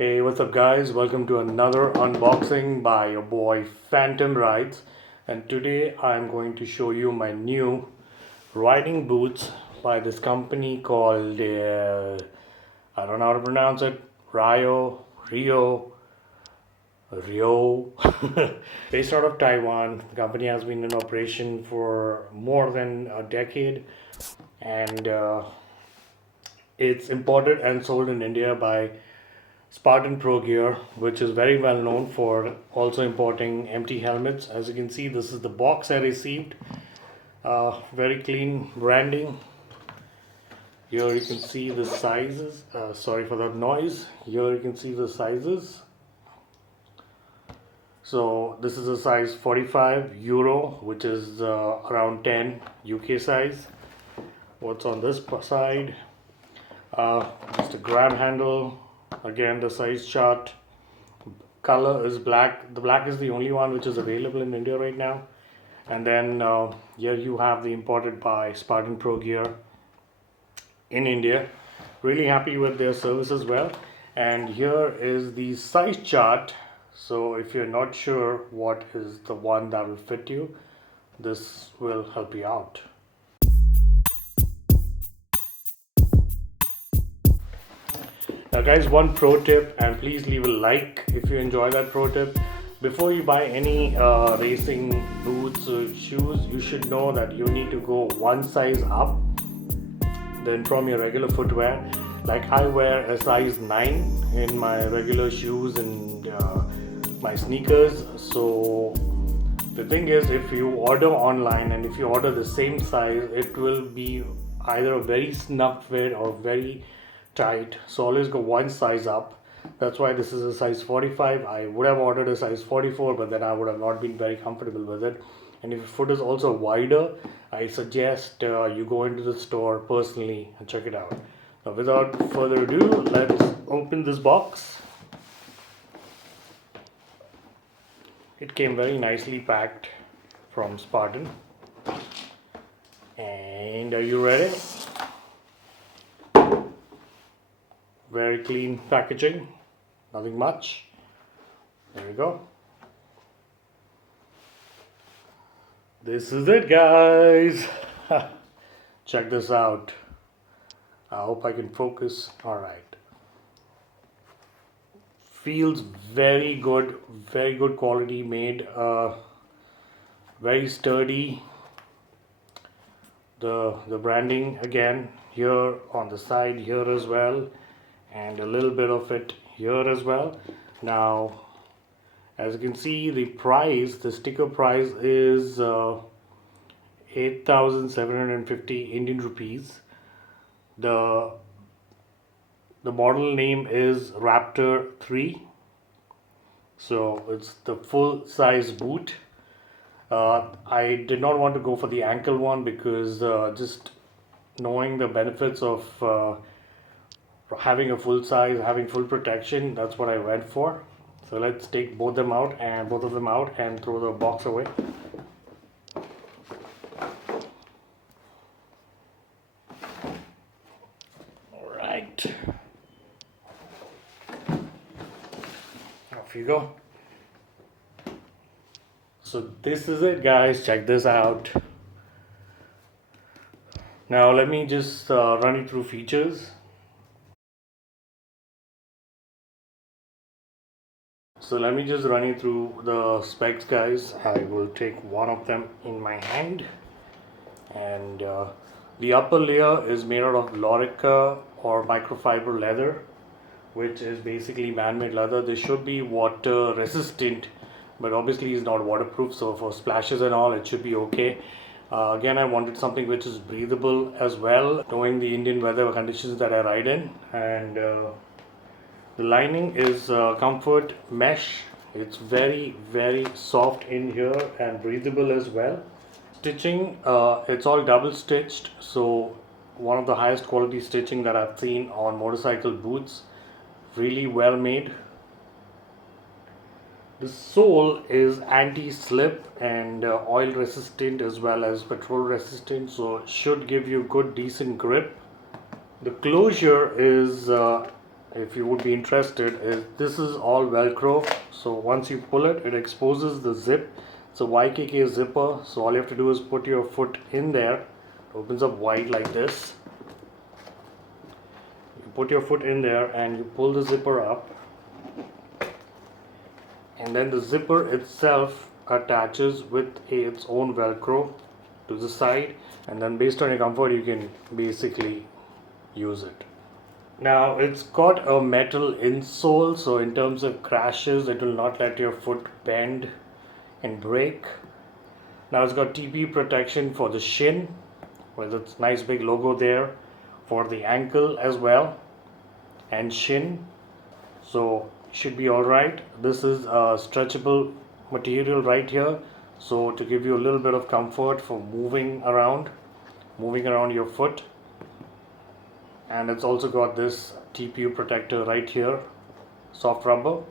Hey, what's up, guys? Welcome to another unboxing by your boy Phantom Rides. And today I'm going to show you my new riding boots by this company called, I don't know how to pronounce it, RYO. Based out of Taiwan. The company has been in operation for more than a decade, and it's imported and sold in India by Spartan Pro Gear, which is very well known for also importing empty helmets. As you can see, this is the box I received. Very clean branding. Here you can see the sizes. Sorry for that noise. Here you can see the sizes. So this is a size 45 Euro, which is around 10 UK size. What's on this side? Just a grab handle. Again, the size chart. Color is black. The black is the only one which is available in India right now. And then here you have the imported by Spartan Pro Gear in India. Really happy with their service as well. And here is the size chart. So if you're not sure what is the one that will fit you, this will help you out. Now guys, one pro tip, and please leave a like if you enjoy that pro tip. Before you buy any racing boots or shoes, you should know that you need to go one size up than from your regular footwear. Like I wear a size 9 in my regular shoes and my sneakers. So the thing is, if you order online and if you order the same size, it will be either a very snug fit or very tight. So always go one size up. That's why this is a size 45. I would have ordered a size 44, but then I would have not been very comfortable with it. And if your foot is also wider, I suggest you go into the store personally and check it out. Now without further ado, let's open this box. It came very nicely packed from Spartan. And are you ready? Very clean packaging, nothing much. There we go. This is it, guys. Check this out. I hope I can focus. All right. Feels very good quality made. Very sturdy. The branding again here on the side here as well, and a little bit of it here as well. Now as you can see, the price, the sticker price is 8,750 Indian rupees. The model name is Raptor 3. So it's the full size boot. I did not want to go for the ankle one because just knowing the benefits of having a full size, having full protection, that's what I went for. So let's take both of them out and throw the box away. All right, off you go. So this is it, guys. Check this out. Now let me just run you through features. So let me just run you through the specs, guys. I will take one of them in my hand. And the upper layer is made out of Lorica or microfiber leather, which is basically man-made leather. This should be water resistant, but obviously it's not waterproof, so for splashes and all it should be okay. Again, I wanted something which is breathable as well, knowing the Indian weather conditions that I ride in. And the lining is comfort mesh. It's very soft in here and breathable as well. Stitching, it's all double stitched, so one of the highest quality stitching that I've seen on motorcycle boots. Really well made. The sole is anti-slip and oil resistant as well as petrol resistant, so it should give you good decent grip. The closure is if you would be interested, is this is all Velcro. So once you pull it, it exposes the zip. It's a YKK zipper, so all you have to do is put your foot in there. It opens up wide like this. You put your foot in there and you pull the zipper up, and then the zipper itself attaches with its own Velcro to the side, and then based on your comfort you can basically use it. Now it's got a metal insole, so in terms of crashes it will not let your foot bend and break. Now it's got TP protection for the shin with its nice big logo there, for the ankle as well and shin, so should be alright. This is a stretchable material right here, so to give you a little bit of comfort for moving around your foot. And it's also got this TPU protector right here, soft rubber.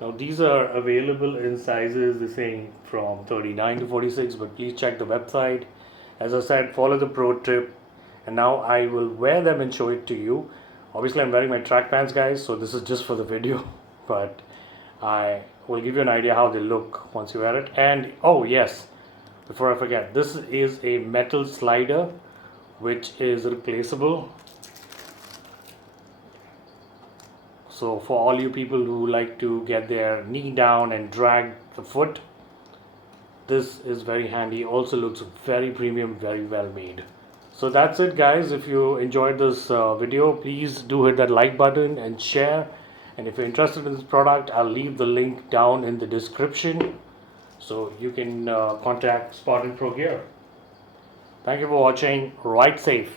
Now these are available in sizes, they're saying from 39 to 46, but please check the website. As I said, follow the pro tip, and now I will wear them and show it to you. Obviously I'm wearing my track pants, guys, so this is just for the video, but I will give you an idea how they look once you wear it. And oh yes, before I forget, this is a metal slider which is replaceable. So for all you people who like to get their knee down and drag the foot, this is very handy. Also looks very premium, very well made. So that's it, guys. If you enjoyed this video, please do hit that like button and share. And if you're interested in this product, I'll leave the link down in the description, so you can contact Spartan Pro Gear. Thank you for watching. Ride safe.